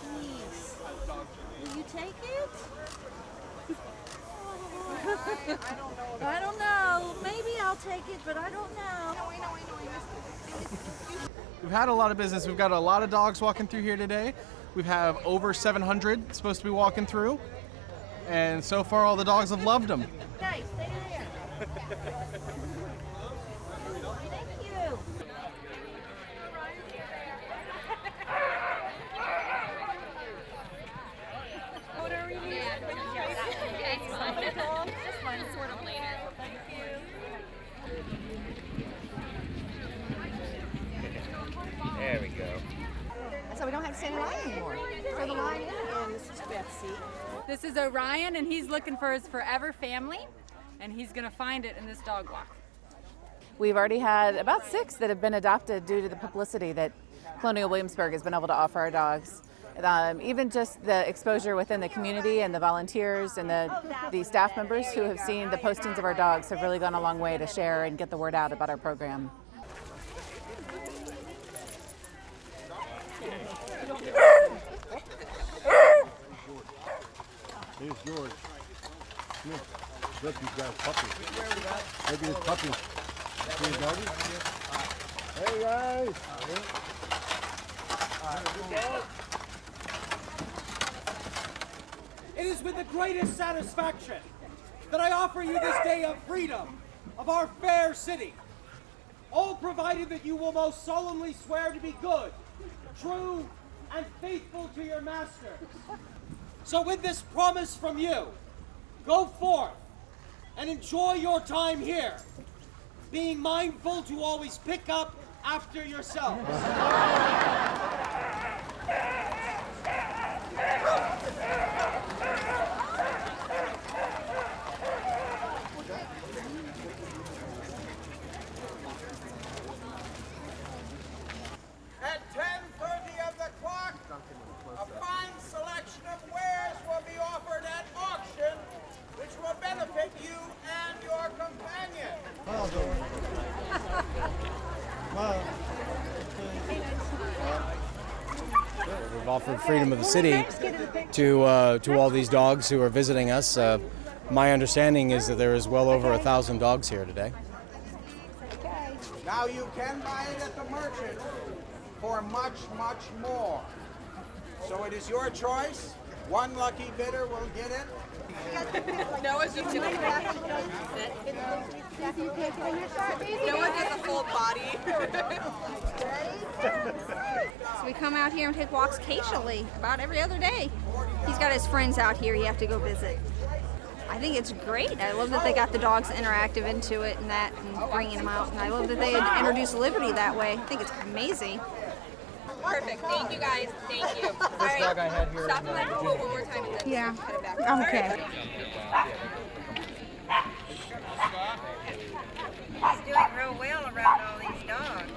geez. Will you take it? I don't know. Maybe I'll take it, but I don't know. We've had a lot of business. We've got a lot of dogs walking through here today. We have over 700 supposed to be walking through. And so far, all the dogs have loved them. Okay, stay there. Thank you. What are we doing? Just one sort of later. There we go. So we don't have to stand in line anymore. So the line is, and this is Betsy. This is Orion, and he's looking for his forever family, and he's going to find it in this dog walk. We've already had about 6 that have been adopted due to the publicity that Colonial Williamsburg has been able to offer our dogs. Even just the exposure within the community and the volunteers and the staff members who have seen the postings of our dogs have really gone a long way to share and get the word out about our program. Here's George. Come here. Look, he's got a puppy. Look at his puppy. See his doggy? Hey, guys. It is with the greatest satisfaction that I offer you this day of freedom of our fair city, all provided that you will most solemnly swear to be good, true, and faithful to your master. So with this promise from you, go forth and enjoy your time here, being mindful to always pick up after yourselves. At 10:30 of the clock, a fine selection of wares will be offered at auction, which will benefit you and your companion. We've offered freedom of the city to all these dogs who are visiting us. My understanding is that there is well over 1,000 dogs here today. Now you can buy it at the merchant for much, much more. So it is your choice. One lucky bidder will get it. No one gets a full body. So we come out here and take walks occasionally, about every other day. He's got his friends out here you have to go visit. I think it's great. I love that they got the dogs interactive into it and that, and bringing them out. And I love that they introduced Liberty that way. I think it's amazing. Perfect. Thank you, guys. Thank you. This dog I had here. Stop and let me go one more time and then Yeah. cut it back. Okay. He's doing real well around all these dogs.